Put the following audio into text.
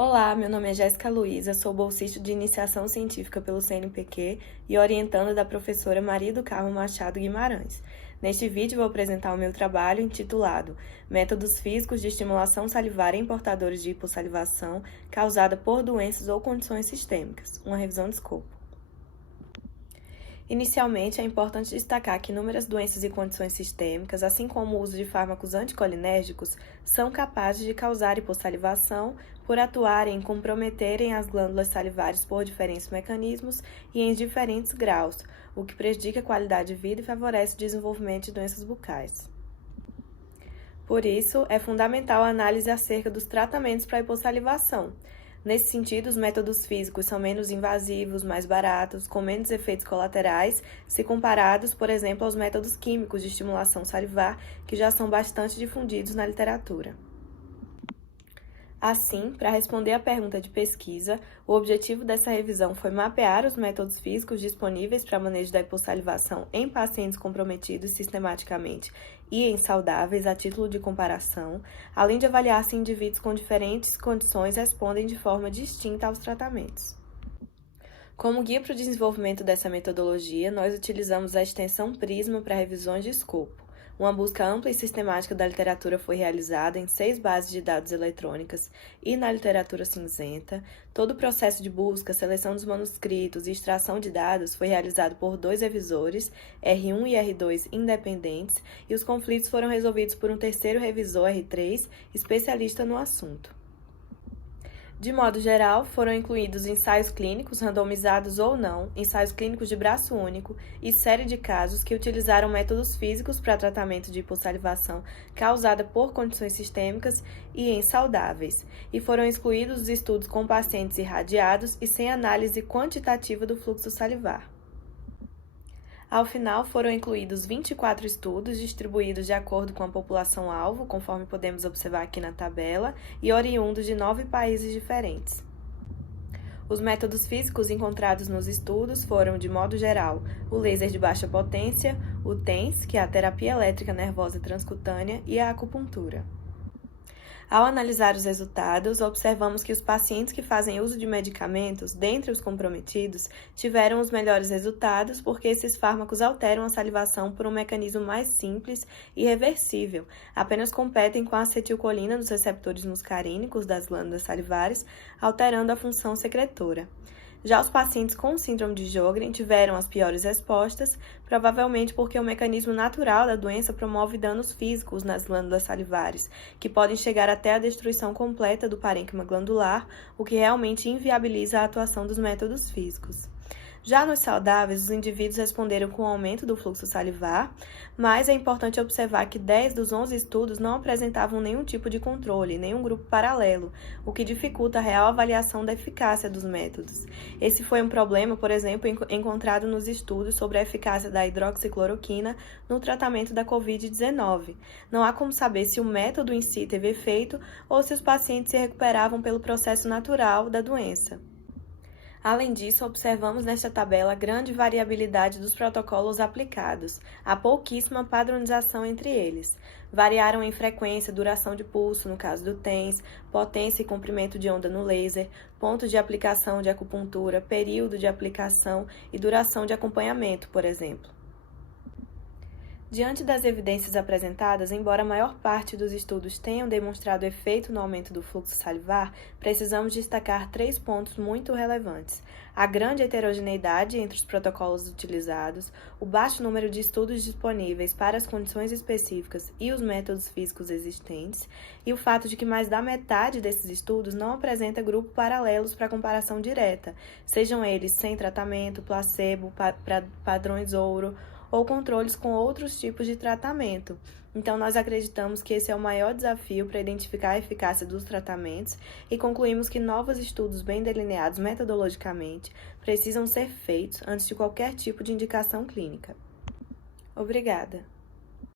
Olá, meu nome é Jéssica Luiza, sou bolsista de iniciação científica pelo CNPq e orientanda da professora Maria do Carmo Machado Guimarães. Neste vídeo vou apresentar o meu trabalho intitulado Métodos Físicos de Estimulação Salivar em Portadores de Hipossalivação causada por doenças ou condições sistêmicas, uma revisão de escopo. Inicialmente, é importante destacar que inúmeras doenças e condições sistêmicas, assim como o uso de fármacos anticolinérgicos, são capazes de causar hipossalivação por atuarem e comprometerem as glândulas salivares por diferentes mecanismos e em diferentes graus, o que prejudica a qualidade de vida e favorece o desenvolvimento de doenças bucais. Por isso, é fundamental a análise acerca dos tratamentos para a hipossalivação. Nesse sentido, os métodos físicos são menos invasivos, mais baratos, com menos efeitos colaterais, se comparados, por exemplo, aos métodos químicos de estimulação salivar, que já são bastante difundidos na literatura. Assim, para responder à pergunta de pesquisa, o objetivo dessa revisão foi mapear os métodos físicos disponíveis para manejo da hipossalivação em pacientes comprometidos sistematicamente e em saudáveis a título de comparação, além de avaliar se indivíduos com diferentes condições respondem de forma distinta aos tratamentos. Como guia para o desenvolvimento dessa metodologia, nós utilizamos a extensão Prisma para revisões de escopo. Uma busca ampla e sistemática da literatura foi realizada em 6 bases de dados eletrônicas e na literatura cinzenta. Todo o processo de busca, seleção dos manuscritos e extração de dados foi realizado por 2 revisores, R1 e R2 independentes, e os conflitos foram resolvidos por um terceiro revisor, R3, especialista no assunto. De modo geral, foram incluídos ensaios clínicos, randomizados ou não, ensaios clínicos de braço único e série de casos que utilizaram métodos físicos para tratamento de hipossalivação causada por condições sistêmicas e em saudáveis, e foram excluídos os estudos com pacientes irradiados e sem análise quantitativa do fluxo salivar. Ao final, foram incluídos 24 estudos distribuídos de acordo com a população-alvo, conforme podemos observar aqui na tabela, e oriundos de 9 países diferentes. Os métodos físicos encontrados nos estudos foram, de modo geral, o laser de baixa potência, o TENS, que é a terapia elétrica nervosa transcutânea, e a acupuntura. Ao analisar os resultados, observamos que os pacientes que fazem uso de medicamentos, dentre os comprometidos, tiveram os melhores resultados porque esses fármacos alteram a salivação por um mecanismo mais simples e reversível, apenas competem com a acetilcolina nos receptores muscarínicos das glândulas salivares, alterando a função secretora. Já os pacientes com síndrome de Sjögren tiveram as piores respostas, provavelmente porque o mecanismo natural da doença promove danos físicos nas glândulas salivares, que podem chegar até a destruição completa do parênquima glandular, o que realmente inviabiliza a atuação dos métodos físicos. Já nos saudáveis, os indivíduos responderam com o aumento do fluxo salivar, mas é importante observar que 10 dos 11 estudos não apresentavam nenhum tipo de controle, nenhum grupo paralelo, o que dificulta a real avaliação da eficácia dos métodos. Esse foi um problema, por exemplo, encontrado nos estudos sobre a eficácia da hidroxicloroquina no tratamento da Covid-19. Não há como saber se o método em si teve efeito ou se os pacientes se recuperavam pelo processo natural da doença. Além disso, observamos nesta tabela a grande variabilidade dos protocolos aplicados, há pouquíssima padronização entre eles. Variaram em frequência, duração de pulso, no caso do TENS, potência e comprimento de onda no laser, ponto de aplicação de acupuntura, período de aplicação e duração de acompanhamento, por exemplo. Diante das evidências apresentadas, embora a maior parte dos estudos tenham demonstrado efeito no aumento do fluxo salivar, precisamos destacar 3 pontos muito relevantes: a grande heterogeneidade entre os protocolos utilizados, o baixo número de estudos disponíveis para as condições específicas e os métodos físicos existentes, e o fato de que mais da metade desses estudos não apresenta grupos paralelos para comparação direta, sejam eles sem tratamento, placebo, padrões ouro, ou controles com outros tipos de tratamento. Então, nós acreditamos que esse é o maior desafio para identificar a eficácia dos tratamentos e concluímos que novos estudos bem delineados metodologicamente precisam ser feitos antes de qualquer tipo de indicação clínica. Obrigada!